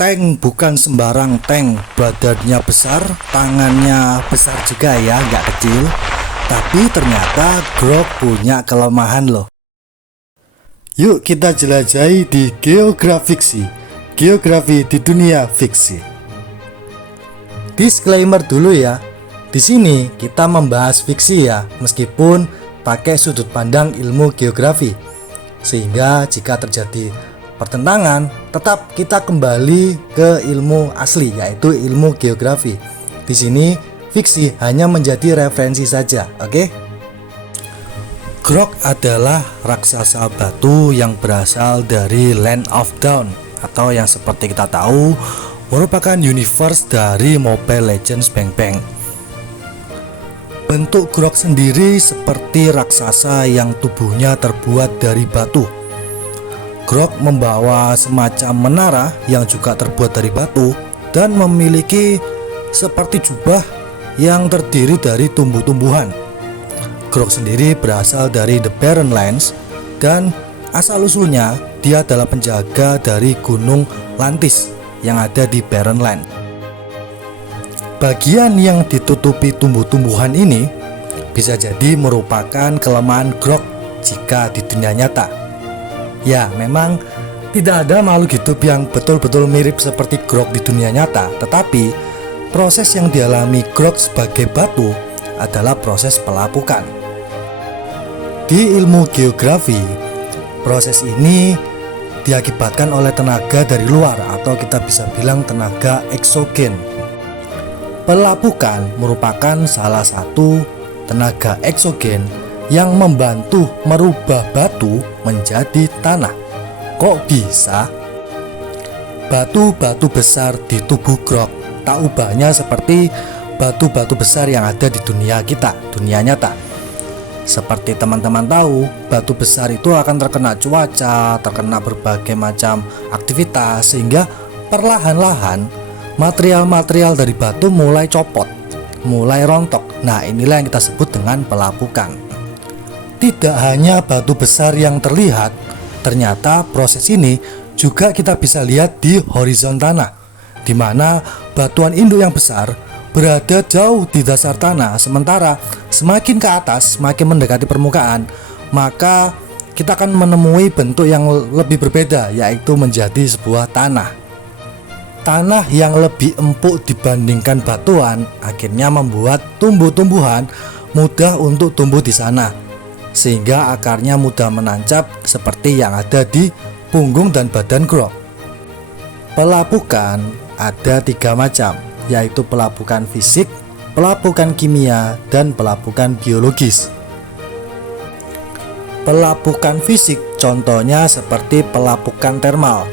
Tank bukan sembarang tank, badannya besar, tangannya besar juga ya, nggak kecil. Tapi ternyata Grok punya kelemahan loh. Yuk kita jelajahi di Geografi Fiksi, geografi di dunia fiksi. Disclaimer dulu ya, di sini kita membahas fiksi ya, meskipun pakai sudut pandang ilmu geografi. Sehingga jika terjadi pertentangan, tetap kita kembali ke ilmu asli, yaitu ilmu geografi. Di sini fiksi hanya menjadi referensi saja, oke? Grok adalah raksasa batu yang berasal dari Land of Dawn, atau yang seperti kita tahu merupakan universe dari Mobile Legends Bang Bang. Bentuk Grok sendiri seperti raksasa yang tubuhnya terbuat dari batu. Grok membawa semacam menara yang juga terbuat dari batu dan memiliki seperti jubah yang terdiri dari tumbuh-tumbuhan. Grok sendiri berasal dari The Barren Lands dan asal-usulnya dia adalah penjaga dari Gunung Lantis yang ada di Barren Land. Bagian yang ditutupi tumbuh-tumbuhan ini bisa jadi merupakan kelemahan Grok jika di dunia nyata. Ya, memang tidak ada makhluk hidup yang betul-betul mirip seperti Grok di dunia nyata, tetapi proses yang dialami Grok sebagai batu adalah proses pelapukan. Di ilmu geografi, proses ini diakibatkan oleh tenaga dari luar atau kita bisa bilang tenaga eksogen. Pelapukan merupakan salah satu tenaga eksogen yang membantu merubah batu menjadi tanah. Kok bisa? Batu-batu besar di tubuh Grok tak ubahnya seperti batu-batu besar yang ada di dunia kita, dunia nyata. Seperti teman-teman tahu, batu besar itu akan terkena cuaca, terkena berbagai macam aktivitas, sehingga perlahan-lahan material-material dari batu mulai copot, mulai rontok. Nah, inilah yang kita sebut dengan pelapukan. Tidak hanya batu besar yang terlihat, ternyata proses ini juga kita bisa lihat di horizon tanah, di mana batuan induk yang besar berada jauh di dasar tanah, sementara semakin ke atas, semakin mendekati permukaan, maka kita akan menemui bentuk yang lebih berbeda, yaitu menjadi sebuah tanah. Tanah yang lebih empuk dibandingkan batuan akhirnya membuat tumbuh-tumbuhan mudah untuk tumbuh di sana, sehingga akarnya mudah menancap seperti yang ada di punggung dan badan Grok. Pelapukan ada 3 macam, yaitu pelapukan fisik, pelapukan kimia, dan pelapukan biologis. Pelapukan fisik contohnya seperti pelapukan termal.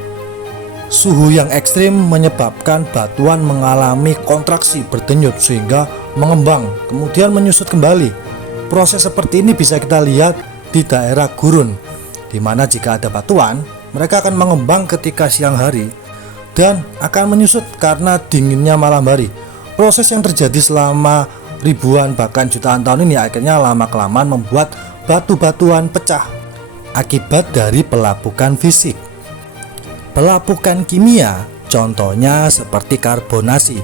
Suhu yang ekstrim menyebabkan batuan mengalami kontraksi berdenyut sehingga mengembang, kemudian menyusut kembali. Proses seperti ini bisa kita lihat di daerah gurun, di mana jika ada batuan, mereka akan mengembang ketika siang hari dan akan menyusut karena dinginnya malam hari. Proses yang terjadi selama ribuan bahkan jutaan tahun ini akhirnya lama-kelamaan membuat batu-batuan pecah akibat dari pelapukan fisik. Pelapukan kimia contohnya seperti karbonasi,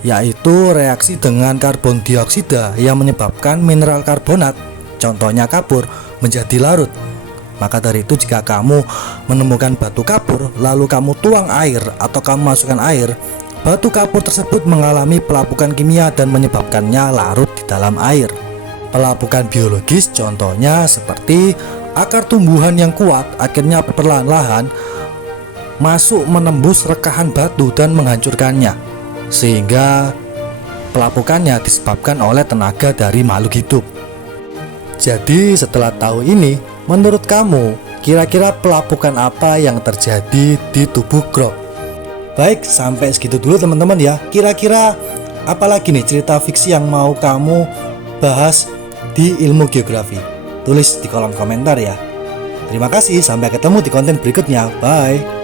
yaitu reaksi dengan karbon dioksida yang menyebabkan mineral karbonat, contohnya kapur, menjadi larut. Maka dari itu jika kamu menemukan batu kapur lalu kamu tuang air atau kamu masukkan air, batu kapur tersebut mengalami pelapukan kimia dan menyebabkannya larut di dalam air. Pelapukan biologis contohnya seperti akar tumbuhan yang kuat akhirnya perlahan-lahan masuk menembus rekahan batu dan menghancurkannya, sehingga pelapukannya disebabkan oleh tenaga dari makhluk hidup. Jadi setelah tahu ini, menurut kamu kira-kira pelapukan apa yang terjadi di tubuh Grok? Baik, sampai segitu dulu teman-teman ya. Kira-kira apalagi nih cerita fiksi yang mau kamu bahas di ilmu geografi? Tulis di kolom komentar ya. Terima kasih, sampai ketemu di konten berikutnya. Bye.